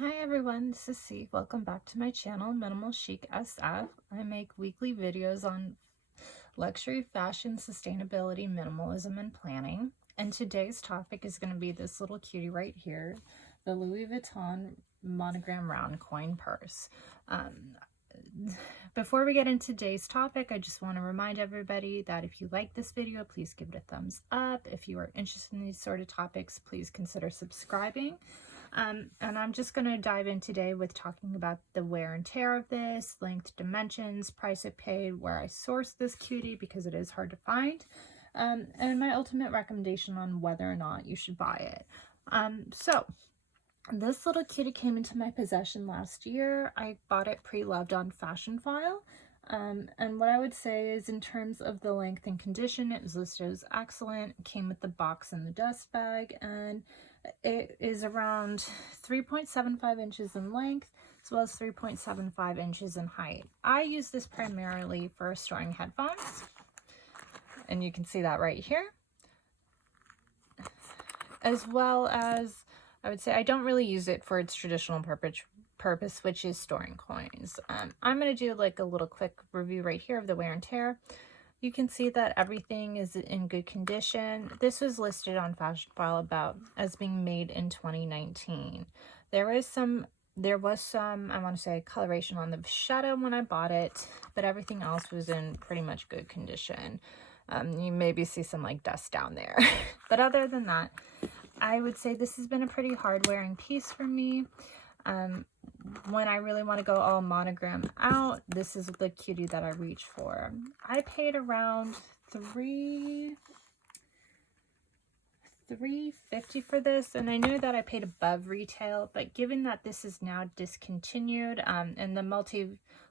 Hi everyone, this is C. Welcome back to my channel, Minimal Chic SF. I make weekly videos on luxury fashion, sustainability, minimalism, and planning. And today's topic is going to be this little cutie right here, the Louis Vuitton Monogram round coin purse. Before we get into today's topic, I just want to remind everybody that if you like this video, please give it a thumbs up. If you are interested in these sort of topics, please consider subscribing. And I'm just going to dive in today with talking about the wear and tear of this, length, dimensions, price it paid, where I sourced this cutie because it is hard to find, and my ultimate recommendation on whether or not you should buy it. So this little cutie came into my possession last year. I bought it pre-loved on Fashion File. And what I would say is, in terms of the length and condition, it was listed as excellent. It came with the box and the dust bag, and it is around 3.75 inches in length as well as 3.75 inches in height. I use this primarily for storing headphones, and you can see that right here, as well as I would say I don't really use it for its traditional purpose, which is storing coins. I'm going to do like a little quick review right here of the wear and tear. You can see that everything is in good condition. This was listed on Fashion File about as being made in 2019. There was some, I want to say, coloration on the shadow when I bought it, but everything else was in pretty much good condition. You maybe see some like dust down there. But other than that, I would say this has been a pretty hard wearing piece for me. When I really want to go all monogram out, this is the cutie that I reach for. I paid around $350 for this, and I knew that I paid above retail, but given that this is now discontinued, and the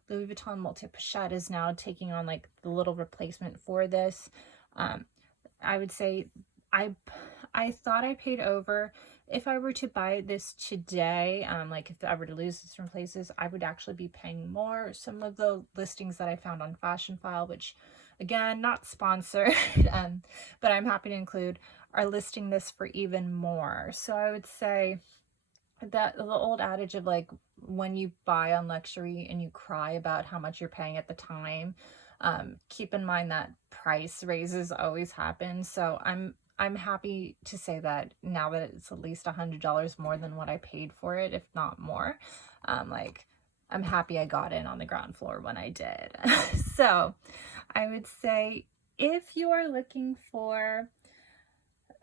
Louis Vuitton multi pochette is now taking on like the little replacement for this, I would say I thought I paid over. If I were to buy this today, like if I were to lose this from places, I would actually be paying more. Some of the listings that I found on Fashion File, which again, not sponsored, but I'm happy to include, are listing this for even more. So I would say that the old adage of like, when you buy on luxury and you cry about how much you're paying at the time, keep in mind that price raises always happen. So I'm happy to say that now that it's at least $100 more than what I paid for it, if not more. Like, I'm happy I got in on the ground floor when I did. So I would say if you are looking for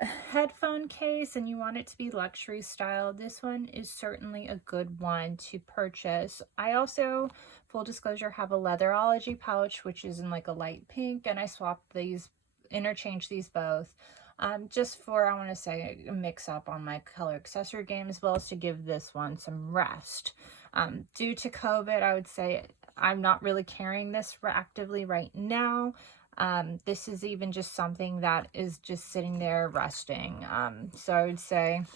a headphone case and you want it to be luxury style, this one is certainly a good one to purchase. I also, full disclosure, have a Leatherology pouch, which is in like a light pink, and I swapped these, interchanged these both. Just for, I want to say, a mix up on my color accessory game, as well as to give this one some rest. Due to COVID, I would say I'm not really carrying this actively right now. This is even just something that is just sitting there resting. So I would say,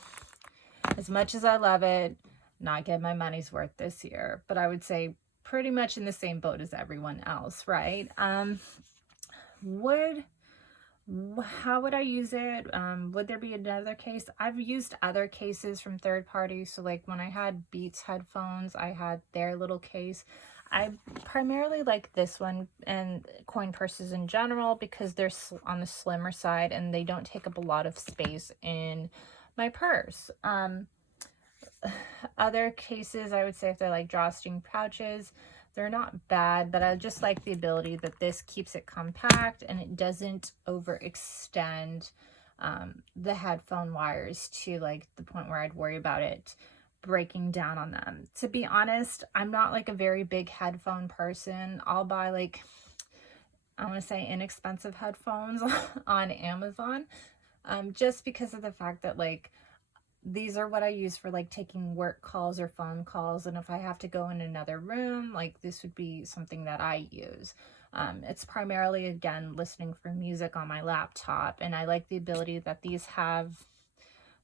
as much as I love it, not get my money's worth this year, but I would say pretty much in the same boat as everyone else, right? How would I use it? Would there be another case? I've used other cases from third parties. So like when I had Beats headphones, I had their little case. I primarily like this one and coin purses in general because they're on the slimmer side and they don't take up a lot of space in my purse. Other cases, I would say, if they're like drawstring pouches, they're not bad, but I just like the ability that this keeps it compact and it doesn't overextend the headphone wires to like the point where I'd worry about it breaking down on them. To be honest, I'm not like a very big headphone person. I'll buy like, I want to say, inexpensive headphones on Amazon, just because of the fact that like these are what I use for like taking work calls or phone calls, and if I have to go in another room, like this would be something that I use. It's primarily, again, listening for music on my laptop, and I like the ability that these have,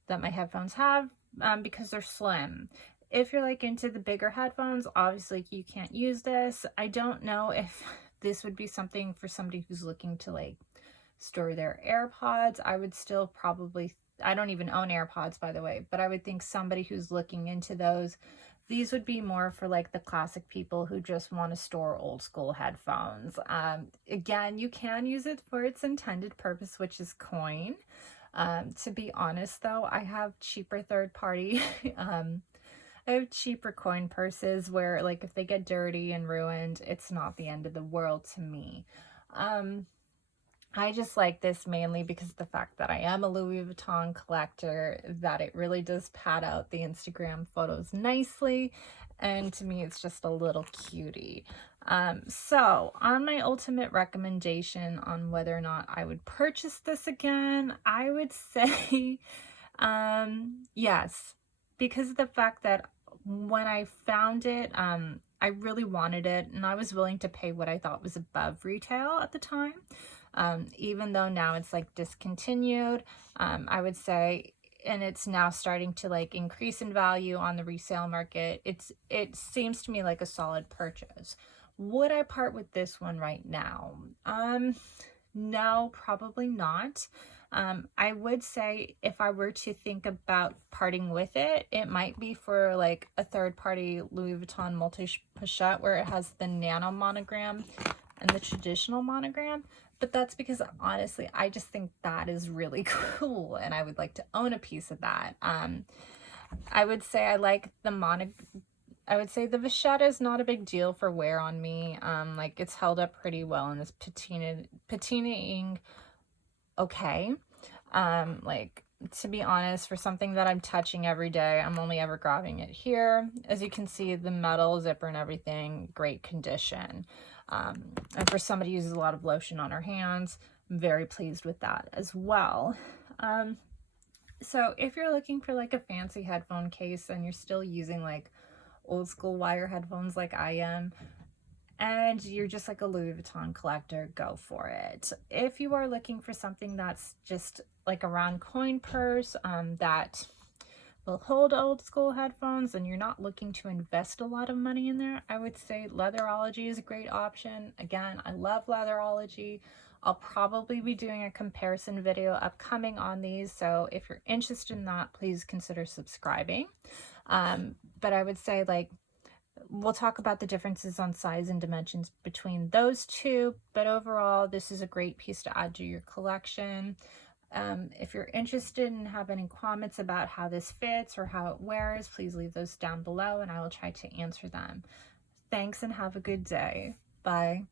that my headphones have, because they're slim. If you're like into the bigger headphones, obviously you can't use this. I don't know if this would be something for somebody who's looking to like store their AirPods. I would still probably I don't even own AirPods, by the way, but I would think somebody who's looking into those, these would be more for like the classic people who just want to store old school headphones. Again, you can use it for its intended purpose, which is coin. To be honest though, I have cheaper third party I have cheaper coin purses where like if they get dirty and ruined, it's not the end of the world to me. I just like this mainly because of the fact that I am a Louis Vuitton collector, that it really does pad out the Instagram photos nicely, and to me it's just a little cutie. So on my ultimate recommendation on whether or not I would purchase this again, I would say yes, because of the fact that when I found it, I really wanted it and I was willing to pay what I thought was above retail at the time. Even though now it's like discontinued, I would say, and it's now starting to like increase in value on the resale market. It seems to me like a solid purchase. Would I part with this one right now? No, probably not. I would say if I were to think about parting with it, it might be for like a third party Louis Vuitton multi-pochette where it has the nano monogram and the traditional monogram. But that's because honestly, I just think that is really cool and I would like to own a piece of that. I would say I like the I would say the vachetta is not a big deal for wear on me. Like it's held up pretty well and is patinaing okay. Like to be honest, for something that I'm touching every day, I'm only ever grabbing it here. As you can see, the metal zipper and everything, great condition. And for somebody who uses a lot of lotion on her hands, I'm very pleased with that as well. So if you're looking for like a fancy headphone case and you're still using like old school wire headphones like I am, and you're just like a Louis Vuitton collector, go for it. If you are looking for something that's just like a round coin purse that will hold old school headphones and you're not looking to invest a lot of money in there, I would say Leatherology is a great option. Again, I love Leatherology. I'll probably be doing a comparison video upcoming on these, so if you're interested in that, please consider subscribing. But I would say like we'll talk about the differences on size and dimensions between those two, but overall this is a great piece to add to your collection. If you're interested and have any comments about how this fits or how it wears, please leave those down below and I will try to answer them. Thanks and have a good day. Bye.